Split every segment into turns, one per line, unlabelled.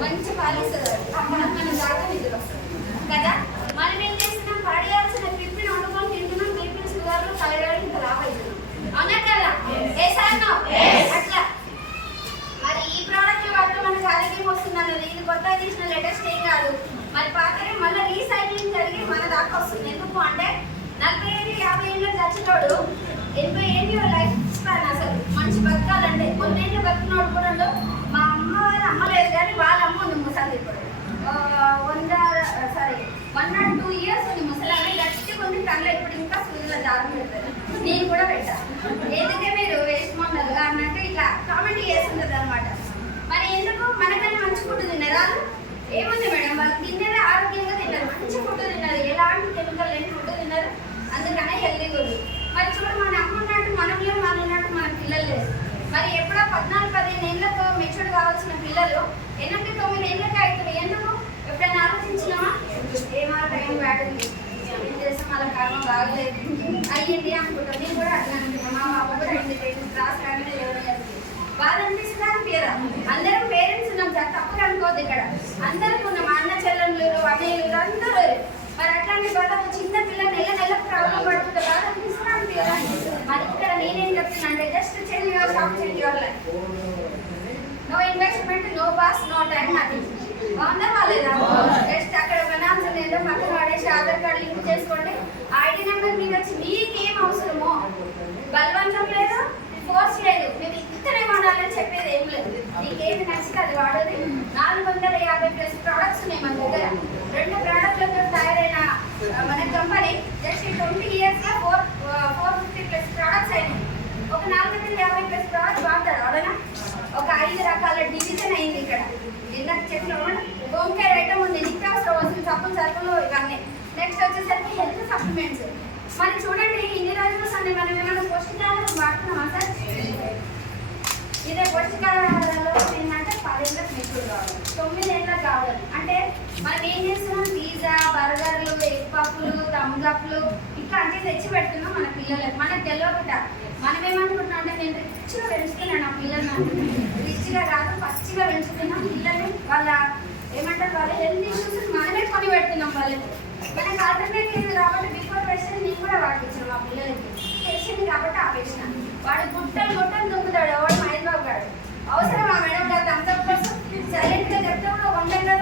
మంచి పాలిస్తుంది మనం దాకా వస్తుంది. కదా? మనం ఏం చేస్తున్నాం? పడేయాల్సిన పిప్పిని వండుకొని తింటున్నాం షుగర్లు థైరాయిడ్ ఇంత లాభ అవుతున్నాం అవునా కదా? ఏ సార్ అట్లా మరి ఈ ప్రోడక్ట్ వాడితే మనకి ఆరోగ్యం వస్తుంది అన్నది ఇది కొత్తగా తీసిన లేటెస్ట్ ఏం కాదు మరి పాతనే మళ్ళీ రీసైక్లింగ్ జరిగి మన దాకా వస్తుంది ఎందుకు అంటే నలభై ఏళ్ళు యాభై ఏళ్ళు చచ్చినోడు ఎనభై ఏళ్ళు లైఫ్ స్పాన్ అసలు మనిషి బతకాలంటే కొన్ని ఏళ్ళు బతికినోడు కూడా ఉండు. మా అమ్మ వాళ్ళ అమ్మ లేదు కానీ వాళ్ళ అమ్మ ఉంది ముసలి ఇప్పుడు ఆ, వంద sorry one not two years ఉంది ముసలి ఆమె గట్టి కొన్ని కళ్ళు ఇప్పుడు ఇంకా సూర్యుల దారం పెడతారు నేను కూడా పెట్టా ఎందుకే మీరు వేస్ట్ మోడల్ అన్నట్టు ఇట్లా కామెంట్ చేస్తుంటది అనమాట మరి ఎందుకు మనకన్నా మంచి ఫుడ్ తినరా ఏముంది మేడం వాళ్ళు తిన్నది ఆరోగ్యంగా తిన్నారు మంచి ఫుడ్ తిన్నారు ఎలాంటి కెమికల్ లేని ఫుడ్ తిన్నారు అందుకనే హెల్తీగా ఉంది మరి చూడు మన అమ్మ ఉన్నట్టు మనం లేవు మనం ఉన్నట్టు మన పిల్లలు లేరు మరి ఎప్పుడో పద్నాలుగు పదిహేను ఏళ్ళకు మెచ్యూర్డ్ కావాల్సిన పిల్లలు ఎనిమిది తొమ్మిది ఏళ్ళకి అవుతుంది ఎందుకు? ఎప్పుడైనా ఆలోచించినామా ఏమో టైం బ్యాడ్ ఏం చేస్తాం వాళ్ళ కర్మ బాగలేదు. అయ్యింది అనుకుంటాం. నేను కూడా అట్లా మా బాబు కూడా అయింది. క్లాస్ కానీ ఎవరు బాధ అనిపించదా అందరం పేరెంట్స్ ఉన్నాం సార్. తప్పుగా అనుకోవద్దు ఇక్కడ. అందరం ఉన్నాం. అన్న చెల్లెళ్ళు అన్నయ్యలు అందరూ. మరి అట్లాంటి బాధ చిన్న పిల్ల నెల నెల ప్రాబ్లం పడుతుంటే బాధ అనిపిస్తుందా? అనిపించదా మరి ఇక్కడ నేనేం చెప్తున్నా అంటే జస్ట్ చేంజ్ కావాలి change no investment no boss no time nothing బాగుందా బాగాలేదా జస్ట్ అక్కడ ఫైనాన్స్ ఏదో పక్కన పడేసి ఆధార్ కార్డు లింక్ చేసుకోండి. ఐడి నెంబర్ మీద వచ్చి మీకు ఏం అవసరమో. బలవంతం లేదు ఫోర్స్ లేదు. మీరు ఇక్కడే కొనాలని చెప్పేది ఏం లేదు. నీకు ఏది నచ్చితే అది వాడదు. నాలుగు వందల యాభై ప్లస్ ప్రోడక్ట్స్ ఉన్నాయి మన దగ్గర రెండు ప్రోడక్ట్లతో తయారైన ఆ, మన కంపెనీ జస్ట్ ట్వంటీ ఇయర్స్లో four four fifty plus products అయినాయి ఒక నాలుగు వందల యాభై ప్లస్ ప్రోడక్ట్స్ వాడతారు అవునా ఒక ఐదు రకాల డివిజన్ అయింది ఇక్కడ ఇందాక చెప్పిన హోమ్ కేర్ ఐటమ్ ఉంది నిత్యావసర వస్తువులు చప్పులు సరుకులు ఇవన్నీ నెక్స్ట్ వచ్చేసరికి హెల్త్ సప్లిమెంట్స్ మరి చూడండి ఇన్ని రోజులు సండే మనం ఏమైనా పౌష్టికాహారం వాడుతున్నామా సార్? ఇదే పౌష్టికాహారాలు ఏంటంటే పదేళ్ళకి మెచ్యూర్ కావాలి తొమ్మిదేళ్ళకి కావాలి. అంటే మనం ఏం చేస్తున్నాం? పిజ్జా బర్గర్లు ఎగ్ పప్పులు థమ్స్అప్లు ఇట్లాంటివి తెచ్చి పెడుతున్నాం మన పిల్లలకు. మనకు తెలియకుండా మనం ఏమనుకుంటున్నాం అంటే నేను రిచ్గా పెంచుతున్నాను నా పిల్లల్ని రిచ్గా కాదు పచ్చిగా పెంచుతున్నాం పిల్లల్ని. వాళ్ళ ఏమంటారు వాళ్ళ హెల్త్ ఇష్యూస్ మనమే కొని పెడుతున్నాం వాళ్ళకి. మనకి ఆల్టర్నేటివ్ కాబట్టి బిఫోర్ పెన్షన్ నేను కూడా వాడించాను మా పిల్లలకి. తెలిసింది కాబట్టి ఆపేసిన. వాడు గుట్టలు గుట్టలు దుంకుతాడు వాడు మహేష్ బాబు గారు మేడం గారు థమ్స్అప్ కోసం చెప్తే కూడా వందలు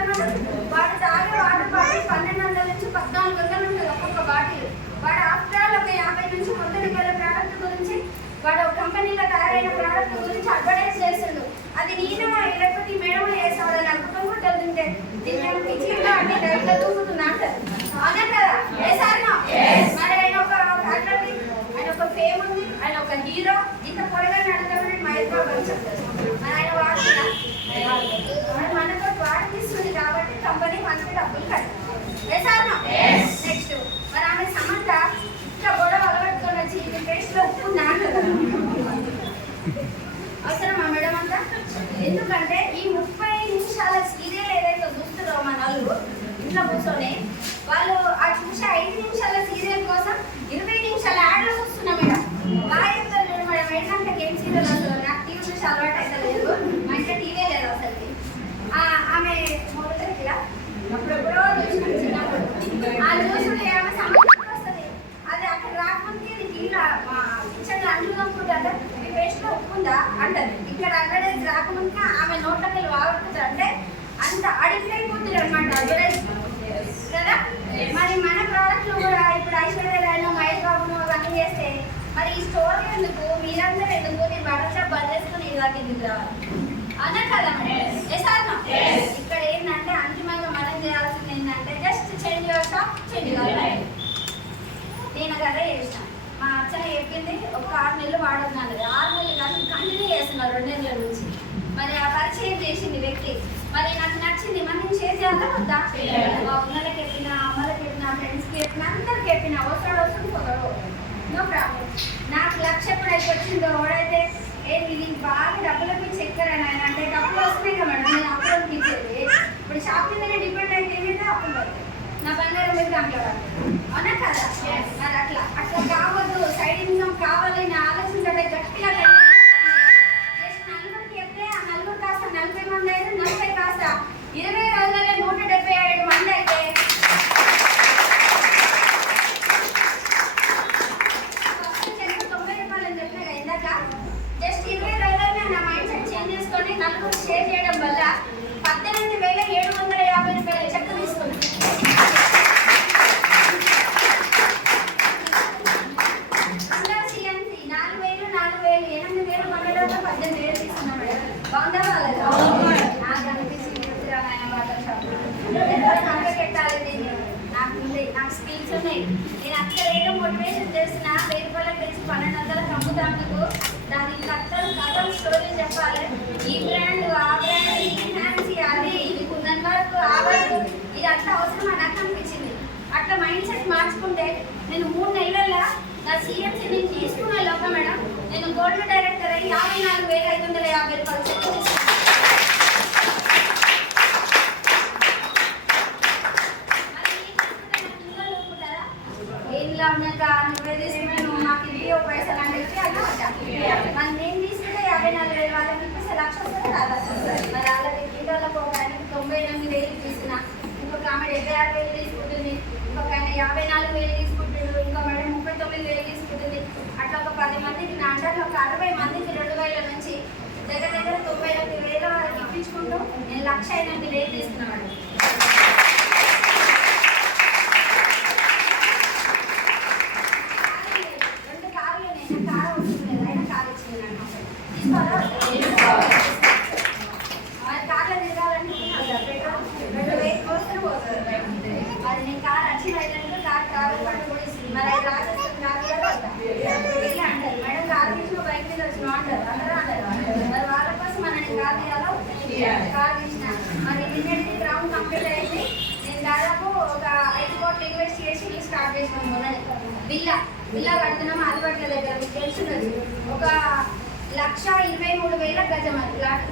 వాడు తాగే వాటర్ బాటిల్ పన్నెండు వందల నుంచి పద్నాలుగు వందలు ఉంటుంది ఒక్కొక్క బాటిల్. వాడు ఆఫ్టర్ ఒక యాభై నుంచి వంద రూపాయల ప్రోడక్ట్ గురించి వాడు కంపెనీలో తయారైన ప్రోడక్ట్ గురించి అడ్వర్టైజ్ చేస్తుండు. అది నేను లేకపోతే మేడం చేసేవాళ్ళని అనుకుంటాం కూడా తెలుతుంటే దీన్ని పిచ్చిగా అన్ని డైట్లో దూకుతున్నా అంటారు. అవునా కదా ఏ సార్ మరి ఆయన ఒక అట్లాంటి ఆయన ఒక ఫేమ్ ఉంది ఆయన ఒక హీరో ఇంత పొరగా నడుతామని మహేష్ బాబు అని చెప్తారు మరి ఆయన వాడుతున్నా మరి మనతో వాడిపిస్తుంది కాబట్టి కంపెనీ మనకి డబ్బులు కట్టాలి ఏ సార్ నెక్స్ట్ మరి ఆమె సమంత ఇట్లా గొడవ అలవెట్టుకొని వచ్చి ఇది టేస్ట్లో ఉప్పు నాన్నదా అవసరమా మేడం అంతా ఎందుకంటే ఈ ముప్పై నిమిషాల సీరియల్ ఏదైతే చూస్తున్నారో మన వాళ్ళు ఇంట్లో కూర్చొని వాళ్ళు ఆ చూసే ఐదు నిమిషాల సీరియల్ కోసం ఇరవై నిమిషాల యాడ్లు చూస్తున్నాం మేడం బాగా చెప్తారు చూడు మేడం ఏంటంటే గేమ్ సీరియల్ అసలు నాకు టీవీ చూసి అలవాటు అయితే లేదు మా ఇంట్లో టీవీ లేదు అసలు ఆ, ఆమె మొదలు ఇట్లా అప్పుడెప్పుడో చూసిన చిన్నప్పుడు ఆ చూసుకుంటే ఆమె సమస్య వస్తుంది అది అక్కడ రాకపోతే ఇది ఇలా కిచెన్లో అంట్లు అనుకుంటారు మీ పేస్ట్లో ఉప్పు ఉందా అంటది ఇక్కడ రాకముందుగా ఆమె నోట్లకి వాడుతుంది అంటే అంత అడిక్ట్ అయిపోతుంది అనమాట కదా? మరి మన ప్రోడక్ట్లు కూడా ఇప్పుడు ఐశ్వర్య రాయను మహేష్ బాబును అవన్నీ చేస్తే మరి ఈ స్టోర్ ఎందుకు? మీరందరూ ఎందుకు? నేను బటర్ షాప్ బంద్ చేసుకుని ఇది దాకా ఎందుకు రావాలి. అన్నా కదా ఇక్కడ ఏంటంటే అంతిమంగా మనం చేయాల్సింది ఏంటంటే just change your shop change your life నేను అది చేసిన. మా అచ్చన చెప్పింది ఒక ఆరు నెలలు వాడొద్దు ఆరు నెలలు కాదు కంటిన్యూ చేస్తున్నారు. రెండు నెలల నుంచి. మరి ఆ పరిచయం చేసింది వ్యక్తి. మరి నాకు నచ్చింది మరి నేను చేయాలా వద్దా? మా ఉన్నలకి చెప్పిన అమ్మలకి చెప్పిన ఫ్రెండ్స్కి చెప్పిన అందరికి చెప్పిన అవసరం వస్తుంది నో ప్రాబ్లం నాకు లక్ష ఎప్పుడైతే వచ్చిందో ఎవడైతే ఏంటి నీకు బాగా డబ్బులకు మించి ఎక్కరా నాయన అంటే డబ్బులు వస్తున్నాయి కదా మేడం నేను అప్పులకు ఇచ్చేది ఇప్పుడు షాప్ మీద డిపెండ్ అయితే ఏమైతే అప్పులు పడతాయి నా బంగారం మీద దాంట్లో అవునా కదా? మరి అట్లా. అట్లా కావద్దు. సైడ్ ఇన్కమ్ కావాలి నా ఆలోచన గట్టిగా జస్ట్ నలుగురికి చెప్తే ఆ నలుగురు కాస్త నలభై మంది అయితే నలభై కాస్త పన్నెండు వందలకు అమ్ముతాందుకు దాని కథలు కథలు స్టోరీ చెప్పాలి ఈ బ్రాండ్ ఆ బ్రాండ్ ఈ ఫ్యాన్సీ అది ఇది కుందన్ వర్క్ ఆ వర్క్ ఇది అంతా అవసరం నాకు అనిపించింది అట్లా మైండ్ సెట్ మార్చుకుంటే నేను మూడు నెలల్లో నా సీఎంసీ నేను తీసుకున్న లోప మేడం నేను గోల్డ్ డైరెక్టర్ అయ్యి యాభై నాలుగు వేల ఐదు వందల యాభై రూపాయలు చెక్ తీసుకున్నాను మరి ఈ తీసుకుంటే నా పిల్లలు ఒప్పుకుంటారా? ఏంలా ఉన్నాక నువ్వే తీసుకుంటే నువ్వు నాకు ఇవి ఓ పైసలు అని చెప్పి అన్నమాట మరి నేను తీసుకుంటే యాభై నాలుగు వేలు వాళ్ళకి ఇప్పిస్తే లక్ష వస్తుంది రాదా మరి వాళ్ళకి పిల్లలకు ఒక ఆయనకి తొంభై ఎనిమిది వేలు తీసుకున్నా ఇంకొక ఆమె డెబ్బై ఆరు వేలు తీసుకుంటుంది ఇంకొక ఆయన యాభై నాలుగు వేలు తీసుకుంటాడు ఇంకో మేడం ముప్పై తొమ్మిది వేలు తీసుకుంటుంది అట్లా ఒక పది మందికి నా అండర్లో ఒక అరవై మందికి రెండు వేల నుంచి దగ్గర దగ్గర తొంభై ఎనిమిది వేల వరకు ఇప్పించుకుంటూ నేను లక్ష ఎనిమిది వేలు తీసుకున్నాను రెండు కార్లు నేను కారు వస్తుంది అయినా కారు ఇచ్చింది నాకు తీసుకోవాలా మరి కార్లో తిరగాలంటే పెట్రోల్ రెండు వేలు పోస్తే పోతుంది మరి నేను కారు వచ్చిన అయితే కారు ట్రావెల్ పట్టు కూడా ఇస్తుంది మరి అది రాజస్థాన్ కారు కూడా వద్దా? వెళ్ళి అంటారు మేడం కారు తీసిన బైక్ మీద వచ్చిన అంటారు అందరూ అంటారు మరి వాళ్ళ కోసం మన నేను కారు తీయాలో కారు తీసిన మరి నిన్నటి గ్రౌండ్ కంప్లీట్ అయింది నేను దాదాపు ఒక ఐదు కోట్లు ఇన్వెస్ట్ చేసి ఇల్లు స్టార్ట్ చేసినాం మొన్ననే బిల్లా బిల్లా కడుతున్నాం అలవాట్ల దగ్గర మీకు తెలుసున్నది ఒక లక్ష ఇరవై మూడు వేల గజం అది ప్లాట్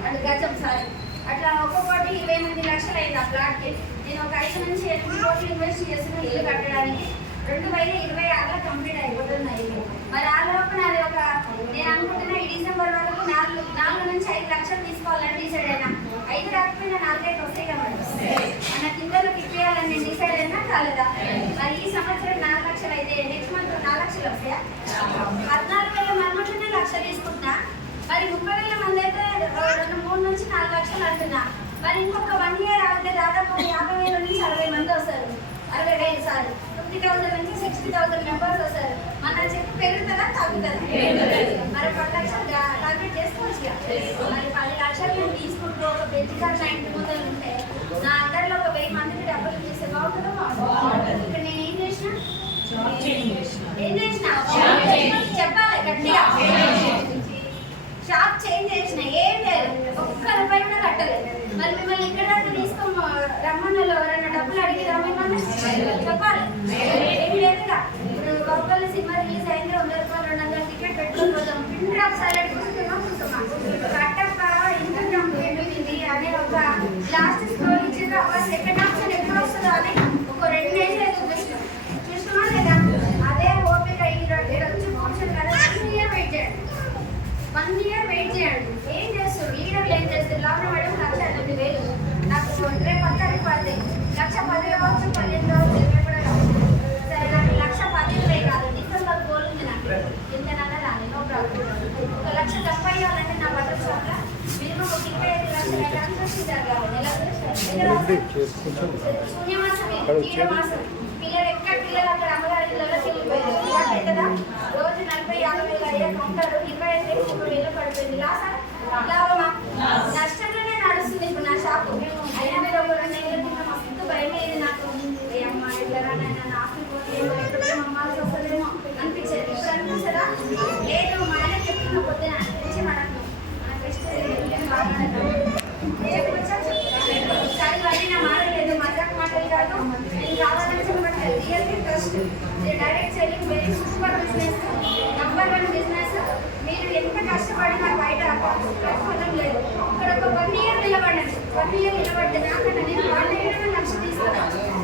అంటే గజం సారీ అట్లా ఒక్కొక్కటి ఇరవై ఎనిమిది లక్షలు అయింది ఆ ప్లాట్కి నేను ఒక ఐదు నుంచి ఎనిమిది కోట్లు ఇన్వెస్ట్ చేసిన ఇల్లు కట్టడానికి రెండు వేల ఇరవై ఆరులో కంప్లీట్ అయిపోతున్నాయి మరి ఆ లోపల అది ఒక నేను అనుకుంటున్నా ఈ డిసెంబర్ వరకు నాలుగు నాలుగు నుంచి ఐదు లక్షలు తీసుకోవాలని డిసైడ్ అయినా ఐదు రాకపోయినా నాలుగైదు వస్తాయి కదా మేడం మన కిందలకు ఇప్పేయాలని నేను డిసైడ్ అయినా కాలేదా? మరి ఈ సంవత్సరం నాలుగు లక్షలు అయితే నెక్స్ట్ మంత్ నాలుగు లక్షలు వస్తాయా? పద్నాలుగు వేల మంది లక్ష తీసుకుంటున్నా. మరి ముప్పై వేల మంది అయితే రెండు మూడు నుంచి నాలుగు లక్షలు అంటున్నా. మరి ఇంకొక వన్ ఇయర్ ఆగితే దాదాపు యాభై వేల నుంచి అరవై మంది వస్తారు. అరవై వేలు సారీ. ఫిఫ్టీ థౌసండ్ నుంచి సిక్స్టీ థౌసండ్ మెంబర్స్ వస్తారు. మన చెప్పి పెరుగుతుందా తగ్గుతుందా? మరి పది లక్షలు టార్గెట్ చేసుకోవచ్చు ఇక. మరి పది లక్షలు తీసుకుంటూ ఒక బెంచ్ కార్ నా ఇంటి ముందర ఉంటే నా అందరిలో ఒక వెయ్యి మందికి డబ్బులు చేస్తే బాగుంటుందా? బాగుంటుంది ఇక్కడ నేను ఏం చేసిన? ఏం చేసిన? చెప్పాలి గట్టిగా. షాప్ చేంజ్ చేసిన. ఏం లేదు. ఒక్క రూపాయి కూడా కట్టలేదు. మరి మిమ్మల్ని ఇక్కడ దాకా తీసుకో రమ్మన్నలో ఎవరైనా డబ్బులు అడిగి రమ్మని చెప్పాలి ఏమి లేదుగా ఇప్పుడు ఒక్కళ్ళ సినిమా రిలీజ్ అయింది వంద రూపాయలు రెండు వందల టికెట్ పెట్టుకుని పోతాం పిన్ డ్రాప్ సైలెంట్ కూర్చున్నాం కూర్చున్నాం కట్టప్ప ఇన్కమ్ పెరుగుతుంది అనే ఒక లాస్ట్ స్టోరీ ఇచ్చిన ఒక సెకండ్ హాఫ్ ఎప్పుడు వస్తుందో అని ఒక రెండు డేస్ చూపిస్తున్నాం చూసినా లేదా అదే ఓపిక ఈ రోజు ఈ రోజు ఫంక్షన్ కదా ఇయర్ వెయిట్ చేయండి వన్ ఇయర్ వెయిట్ చేయండి ఏం చేస్తారు లీడర్లు ఏం చేస్తారు లాభ మేడం లక్ష ఎనిమిది వేలు నాకు రేపు పక్కన పడతాయి లక్ష పది కావచ్చు పదిహేను కావచ్చు ఇరవై కూడా కావచ్చు సరే నాకు లక్ష పదిహేను కాదు డిసెంబర్ గోల్ ఉంది నాకు ఎంతనన్నా రాని నో ప్రాబ్లం ఒక లక్ష తప్ప నా బటర్ షాప్లో మినిమం ఒక ఇరవై ఐదు లక్షలు ట్రాన్సాక్షన్ జరగాలి నెలకు శూన్యమాసం పిల్లలు ఎక్కడ పిల్లలు అక్కడ అమ్మగారి ఇలా రోజు నలభై యాభై వేలు అయ్యే కౌంటర్ ఇరవై ఐదు వేలు ముప్పై వేలు పడుతుంది నడుస్తుంది ఇప్పుడు నా షాపు అయినా మీరు ఒక రెండు నెలల క్రితం మస్తు భయం అయ్యేది నాకు ఏ అమ్మ ఎట్లరా నాయన నాకు పోతే ఎప్పుడేమో అమ్మాల్సి వస్తుందేమో అనిపించేది ఇప్పుడు అనిపిస్తుందా లేదు మా ఆయన చెప్తున్న పొద్దున అనిపించి మనకు మన బెస్ట్ చెప్పొచ్చా కానీ ఇవన్నీ నా మాటలేదు మజాక్ మాటలు కాదు. నేను కావాలని చెప్పండి really trust. Direct selling very super business number one business మీరు ఎంత కష్టపడినా బయట ప్రతిఫలం లేదు. ఇక్కడ ఒక వన్ ఇయర్ నిలబడండి. వన్ ఇయర్ నిలబడితే నాకన్నా నేను వన్ ఇయర్ లక్ష తీసుకున్నాను